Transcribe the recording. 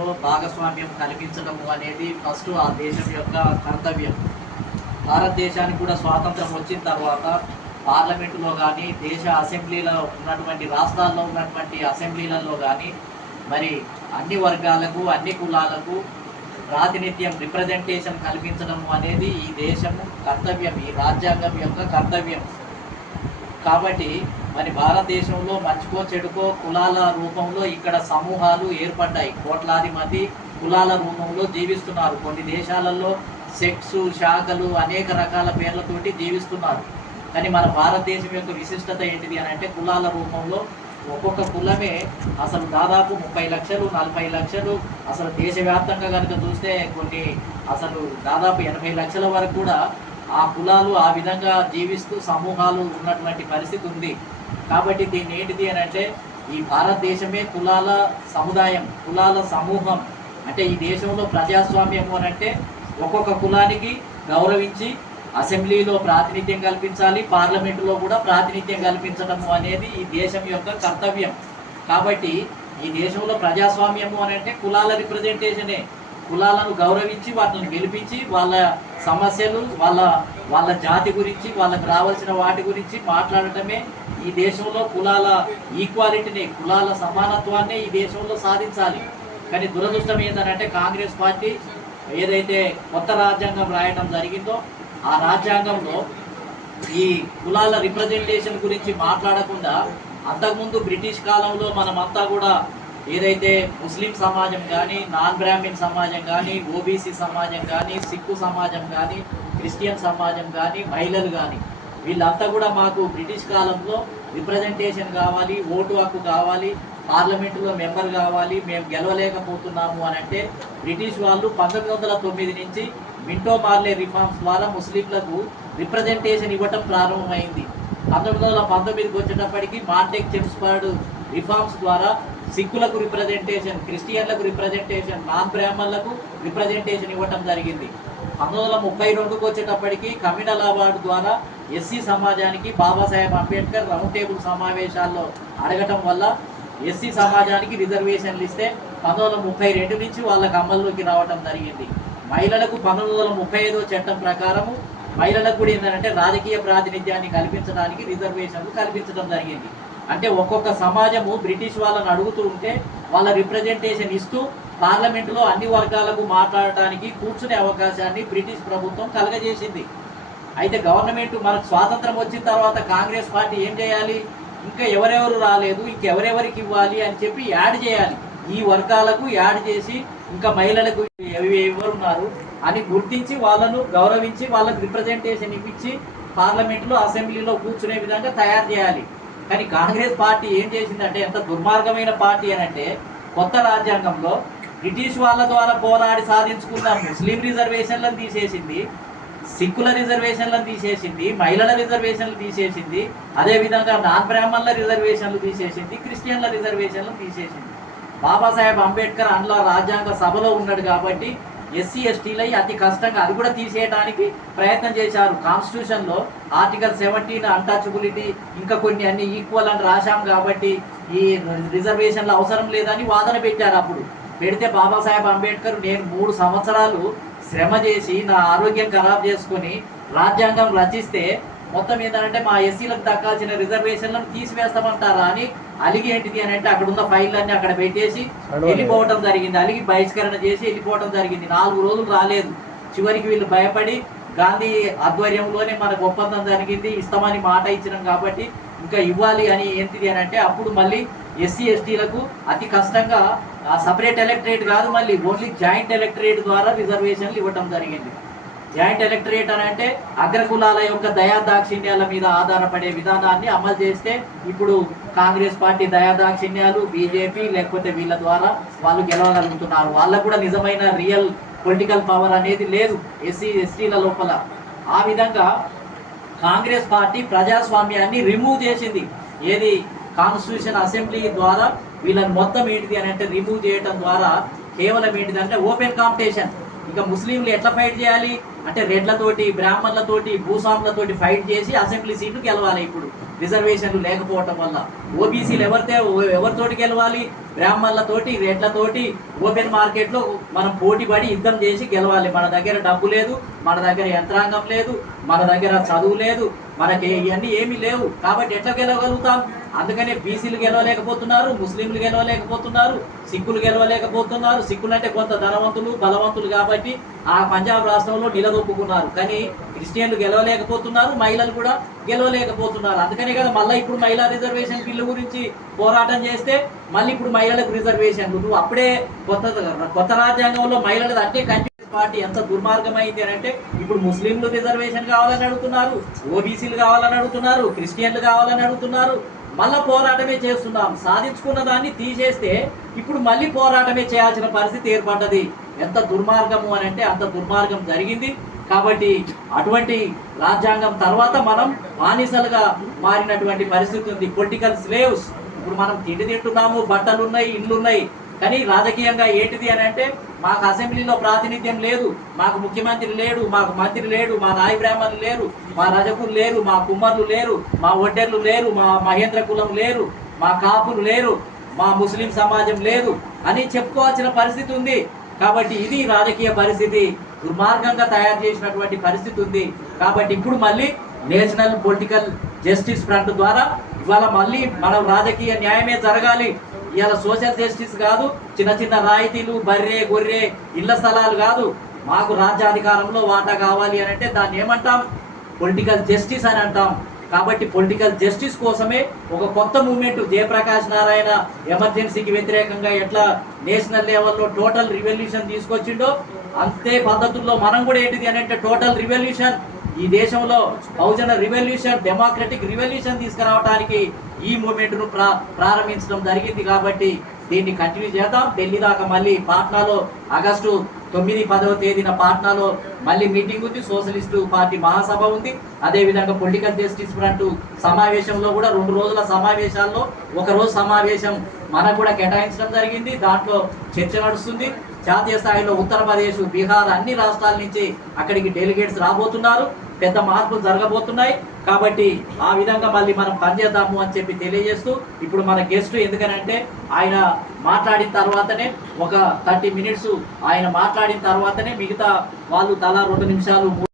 దేశంలో భాగస్వామ్యం కల్పించడము అనేది ఫస్ట్ ఆ దేశం యొక్క కర్తవ్యం భారతదేశానికి కూడా స్వాతంత్రం వచ్చిన తర్వాత పార్లమెంటులో కానీ దేశ అసెంబ్లీలో ఉన్నటువంటి రాష్ట్రాల్లో ఉన్నటువంటి అసెంబ్లీలలో కానీ మరి అన్ని వర్గాలకు అన్ని కులాలకు ప్రాతినిధ్యం రిప్రజెంటేషన్ కల్పించడం అనేది ఈ దేశం కర్తవ్యం ఈ రాజ్యాంగం యొక్క కర్తవ్యం కాబట్టి మరి భారతదేశంలో మంచుకో చెడుకో కులాల రూపంలో ఇక్కడ సమూహాలు ఏర్పడ్డాయి కోట్లాది మంది కులాల రూపంలో జీవిస్తున్నారు కొన్ని దేశాలలో సెక్స్ శాఖలు అనేక రకాల పేర్లతోటి జీవిస్తున్నారు కానీ మన భారతదేశం యొక్క విశిష్టత ఏంటిది అని అంటే కులాల రూపంలో ఒక్కొక్క కులమే అసలు దాదాపు ముప్పై లక్షలు నలభై లక్షలు అసలు దేశవ్యాప్తంగా కనుక చూస్తే కొన్ని అసలు దాదాపు ఎనభై లక్షల వరకు కూడా ఆ కులాలు ఆ విధంగా జీవిస్తూ సమూహాలు ఉన్నటువంటి పరిస్థితి ఉంది కాబట్టి దీన్ని ఏంటిది అని అంటే ఈ భారతదేశమే కులాల సముదాయం కులాల సమూహం అంటే ఈ దేశంలో ప్రజాస్వామ్యం అని అంటే ఒక్కొక్క కులానికి గౌరవించి అసెంబ్లీలో ప్రాతినిధ్యం కల్పించాలి పార్లమెంటులో కూడా ప్రాతినిధ్యం కల్పించడము అనేది ఈ దేశం యొక్క కర్తవ్యం కాబట్టి ఈ దేశంలో ప్రజాస్వామ్యము అని అంటే కులాల రిప్రజెంటేషనే కులాలను గౌరవించి వాటిని గెలిపించి వాళ్ళ సమస్యలు వాళ్ళ వాళ్ళ జాతి గురించి వాళ్ళకు రావాల్సిన వాటి గురించి మాట్లాడటమే ఈ దేశంలో కులాల ఈక్వాలిటీని కులాల సమానత్వాన్ని ఈ దేశంలో సాధించాలి కానీ దురదృష్టం ఏంటంటే కాంగ్రెస్ పార్టీ ఏదైతే కొత్త రాజ్యాంగం రాయడం జరిగిందో ఆ రాజ్యాంగంలో ఈ కులాల రిప్రజెంటేషన్ గురించి మాట్లాడకుండా అంతకుముందు బ్రిటిష్ కాలంలో మనమంతా కూడా ఏదైతే ముస్లిం సమాజం కానీ నాన్ బ్రాహ్మిన్ సమాజం కానీ ఓబీసీ సమాజం కానీ సిక్కు సమాజం కానీ క్రిస్టియన్ సమాజం కానీ మహిళలు కానీ వీళ్ళంతా కూడా మాకు బ్రిటిష్ కాలంలో రిప్రజెంటేషన్ కావాలి ఓటు హక్కు కావాలి పార్లమెంటులో మెంబర్ కావాలి మేము గెలవలేకపోతున్నాము అని అంటే బ్రిటిష్ వాళ్ళు పంతొమ్మిది వందల తొమ్మిది నుంచి మింటో మార్లే రిఫార్మ్స్ ద్వారా ముస్లింలకు రిప్రజెంటేషన్ ఇవ్వటం ప్రారంభమైంది పంతొమ్మిది వందల పంతొమ్మిదికి వచ్చేటప్పటికి మార్టెక్ చెప్స్బర్డ్ రిఫార్మ్స్ ద్వారా సిక్కులకు రిప్రజెంటేషన్ క్రిస్టియన్లకు రిప్రజెంటేషన్ నాన్ బ్రాహ్మణులకు రిప్రజెంటేషన్ ఇవ్వటం జరిగింది పంతొమ్మిది ముప్పై రెండుకు వచ్చేటప్పటికి కమ్యూనల్ అవార్డు ద్వారా ఎస్సీ సమాజానికి బాబాసాహెబ్ అంబేద్కర్ రౌండ్ టేబుల్ సమావేశాల్లో అడగటం వల్ల ఎస్సీ సమాజానికి రిజర్వేషన్లు ఇస్తే పంతొమ్మిది ముప్పై రెండు నుంచి వాళ్ళకి అమల్లోకి రావడం జరిగింది మహిళలకు పంతొమ్మిది వందల ముప్పై చట్టం ప్రకారము మహిళలకు కూడా ఏంటంటే రాజకీయ ప్రాతినిధ్యాన్ని కల్పించడానికి రిజర్వేషన్లు కల్పించడం జరిగింది అంటే ఒక్కొక్క సమాజము బ్రిటిష్ వాళ్ళని అడుగుతూ ఉంటే వాళ్ళ రిప్రజెంటేషన్ ఇస్తూ పార్లమెంటులో అన్ని వర్గాలకు మాట్లాడటానికి కూర్చునే అవకాశాన్ని బ్రిటిష్ ప్రభుత్వం కలగజేసింది అయితే గవర్నమెంట్ మనకు స్వాతంత్రం వచ్చిన తర్వాత కాంగ్రెస్ పార్టీ ఏం చేయాలి ఇంకా ఎవరెవరు రాలేదు ఇంకెవరెవరికి ఇవ్వాలి అని చెప్పి యాడ్ చేయాలి ఈ వర్గాలకు యాడ్ చేసి ఇంకా మహిళలకు ఎవరున్నారు అని గుర్తించి వాళ్ళను గౌరవించి వాళ్ళకు రిప్రజెంటేషన్ ఇప్పించి పార్లమెంట్లో అసెంబ్లీలో కూర్చునే విధంగా తయారు చేయాలి కానీ కాంగ్రెస్ పార్టీ ఏం చేసిందంటే ఎంత దుర్మార్గమైన పార్టీ అని అంటే కొత్త రాజ్యాంగంలో బ్రిటిష్ వాళ్ళ ద్వారా పోరాడి సాధించుకున్న ముస్లిం రిజర్వేషన్లను తీసేసింది సిక్కుల రిజర్వేషన్లను తీసేసింది మహిళల రిజర్వేషన్లు తీసేసింది అదేవిధంగా నాన్ బ్రాహ్మణుల రిజర్వేషన్లు తీసేసింది క్రిస్టియన్ల రిజర్వేషన్లు తీసేసింది బాబాసాహెబ్ అంబేద్కర్ అందులో రాజ్యాంగ సభలో ఉన్నాడు కాబట్టి ఎస్సీ ఎస్టీలై అతి కష్టంగా అది కూడా తీసేయడానికి ప్రయత్నం చేశారు కాన్స్టిట్యూషన్లో ఆర్టికల్ సెవెంటీన్ అన్టచబులిటీ ఇంకా కొన్ని అన్ని ఈక్వల్ అని రాశాం కాబట్టి ఈ రిజర్వేషన్లు అవసరం లేదని వాదన పెట్టారు అప్పుడు పెడితే బాబాసాహెబ్ అంబేద్కర్ నేను మూడు సంవత్సరాలు శ్రమ చేసి నా ఆరోగ్యం ఖరాబ్ చేసుకొని రాజ్యాంగం రచిస్తే మొత్తం ఏంటంటే మా ఎస్సీలకు దక్కాల్సిన రిజర్వేషన్లను తీసివేస్తామంటారా అని అలిగి ఏంటిది అని అంటే అక్కడ ఉన్న ఫైళ్ళన్నీ అక్కడ పెట్టేసి వెళ్ళిపోవటం జరిగింది అలిగి బహిష్కరణ చేసి వెళ్ళిపోవటం జరిగింది నాలుగు రోజులు రాలేదు చివరికి వీళ్ళు భయపడి గాంధీ ఆధ్వర్యంలోనే మనకు ఒప్పందం జరిగింది ఇస్తామని మాట ఇచ్చినాం కాబట్టి ఇంకా ఇవ్వాలి అని ఏంటిది అని అంటే అప్పుడు మళ్ళీ ఎస్సీ ఎస్టీలకు అతి కష్టంగా సపరేట్ ఎలక్టరేట్ కాదు మళ్ళీ ఓన్లీ జాయింట్ ఎలక్టరేట్ ద్వారా రిజర్వేషన్లు ఇవ్వటం జరిగింది జాయింట్ ఎలక్టరేట్ అని అంటే అగ్రకులాల యొక్క దయాదాక్షిణ్యాల మీద ఆధారపడే విధానాన్ని అమలు చేస్తే ఇప్పుడు కాంగ్రెస్ పార్టీ దయాదాక్షిణ్యాలు బీజేపీ లేకపోతే వీళ్ళ ద్వారా వాళ్ళు గెలవగలుగుతున్నారు వాళ్ళకు కూడా నిజమైన రియల్ పొలిటికల్ పవర్ అనేది లేదు ఎస్సీ ఎస్టీల లోపల ఆ విధంగా కాంగ్రెస్ పార్టీ ప్రజాస్వామ్యాన్ని రిమూవ్ చేసింది ఏది కాన్స్టిట్యూషన్ అసెంబ్లీ ద్వారా వీళ్ళని మొత్తం ఏంటిది అని అంటే రిమూవ్ చేయడం ద్వారా కేవలం ఏంటిది అంటే ఓపెన్ కాంపిటీషన్ ఇంకా ముస్లింలు ఎట్లా ఫైట్ చేయాలి అంటే రెడ్లతోటి బ్రాహ్మణులతోటి భూస్వాములతోటి ఫైట్ చేసి అసెంబ్లీ సీట్లు గెలవాలి ఇప్పుడు రిజర్వేషన్లు లేకపోవటం వల్ల ఓబీసీలు ఎవరితే ఎవరితోటి గెలవాలి బ్రాహ్మణులతోటి రెడ్లతోటి ఓపెన్ మార్కెట్లో మనం పోటీపడి యుద్ధం చేసి గెలవాలి మన దగ్గర డబ్బు లేదు మన దగ్గర యంత్రాంగం లేదు మన దగ్గర చదువు లేదు మనకి ఇవన్నీ ఏమీ లేవు కాబట్టి ఎట్లా గెలవగలుగుతాం అందుకనే బీసీలు గెలవలేకపోతున్నారు ముస్లింలు గెలవలేకపోతున్నారు సిక్కులు గెలవలేకపోతున్నారు సిక్కులు అంటే కొంత ధనవంతులు బలవంతులు కాబట్టి ఆ పంజాబ్ రాష్ట్రంలో నిలదొక్కున్నారు కానీ క్రిస్టియన్లు గెలవలేకపోతున్నారు మహిళలు కూడా గెలవలేకపోతున్నారు అందుకనే కదా మళ్ళీ ఇప్పుడు మహిళా రిజర్వేషన్ బిల్లు గురించి పోరాటం చేస్తే మళ్ళీ ఇప్పుడు మహిళలకు రిజర్వేషన్లు నువ్వు అప్పుడే కొత్త కొత్త రాజ్యాంగంలో మహిళలు అంటే పార్టీ ఎంత దుర్మార్గమైంది అని అంటే ఇప్పుడు ముస్లింలు రిజర్వేషన్ కావాలని అడుగుతున్నారు ఓబీసీలు కావాలని అడుగుతున్నారు క్రిస్టియన్లు కావాలని అడుగుతున్నారు మళ్ళీ పోరాటమే చేస్తున్నాం సాధించుకున్న దాన్ని తీసేస్తే ఇప్పుడు మళ్ళీ పోరాటమే చేయాల్సిన పరిస్థితి ఏర్పడ్డది ఎంత దుర్మార్గము అని అంటే అంత దుర్మార్గం జరిగింది కాబట్టి అటువంటి రాజ్యాంగం తర్వాత మనం బానిసలుగా మారినటువంటి పరిస్థితి ఉంది పొలిటికల్ స్లేవ్స్ ఇప్పుడు మనం తిండి తింటున్నాము బట్టలు ఉన్నాయి ఇండ్లు ఉన్నాయి కానీ రాజకీయంగా ఏంటిది అని అంటే మాకు అసెంబ్లీలో ప్రాతినిధ్యం లేదు మాకు ముఖ్యమంత్రి లేడు మాకు మంత్రి లేడు మా నాయ బ్రాహ్మణులు లేరు మా రజకులు లేరు మా కుమ్మర్లు లేరు మా ఒడ్డెర్లు లేరు మా మహేంద్ర కులం లేరు మా కాపులు లేరు మా ముస్లిం సమాజం లేదు అని చెప్పుకోవాల్సిన పరిస్థితి ఉంది కాబట్టి ఇది రాజకీయ పరిస్థితి దుర్మార్గంగా తయారు చేసినటువంటి పరిస్థితి ఉంది కాబట్టి ఇప్పుడు మళ్ళీ నేషనల్ పొలిటికల్ జస్టిస్ ఫ్రంట్ ద్వారా ఇవాళ మళ్ళీ మనం రాజకీయ న్యాయమే జరగాలి ఇవాళ సోషల్ జస్టిస్ కాదు చిన్న చిన్న రాయితీలు బర్రె గొర్రె ఇళ్ల స్థలాలు కాదు మాకు రాజ్యాధికారంలో వాటా కావాలి అని అంటే దాన్ని ఏమంటాం పొలిటికల్ జస్టిస్ అని అంటాం కాబట్టి పొలిటికల్ జస్టిస్ కోసమే ఒక కొత్త మూమెంట్ జయప్రకాష్ నారాయణ ఎమర్జెన్సీకి వ్యతిరేకంగా ఎట్లా నేషనల్ లెవెల్లో టోటల్ రివల్యూషన్ తీసుకొచ్చిండో అంతే పద్ధతుల్లో మనం కూడా ఏంటిది అని అంటే టోటల్ రివల్యూషన్ ఈ దేశంలో బహుజన రివల్యూషన్ డెమోక్రటిక్ రివల్యూషన్ తీసుకురావడానికి ఈ మూమెంట్ను ప్రా ప్రారంభించడం జరిగింది కాబట్టి దీన్ని కంటిన్యూ చేద్దాం ఢిల్లీ దాకా మళ్ళీ పాట్నాలో ఆగస్టు తొమ్మిది పదవ తేదీన పాట్నాలో మళ్ళీ మీటింగ్ ఉంది సోషలిస్టు పార్టీ మహాసభ ఉంది అదేవిధంగా పొలిటికల్ జస్టిస్ ఫ్రంట్ సమావేశంలో కూడా రెండు రోజుల సమావేశాల్లో ఒకరోజు సమావేశం మనకు కూడా కేటాయించడం జరిగింది దాంట్లో చర్చ నడుస్తుంది జాతీయ స్థాయిలో ఉత్తరప్రదేశ్ బీహార్ అన్ని రాష్ట్రాల నుంచి అక్కడికి డెలిగేట్స్ రాబోతున్నారు పెద్ద మార్పులు జరగబోతున్నాయి కాబట్టి ఆ విధంగా మళ్ళీ మనం పనిచేద్దాము అని చెప్పి తెలియజేస్తూ ఇప్పుడు మన గెస్ట్ ఎందుకనంటే ఆయన మాట్లాడిన తర్వాతనే ఒక థర్టీ మినిట్స్ ఆయన మాట్లాడిన తర్వాతనే మిగతా వాళ్ళు తలా రెండు నిమిషాలు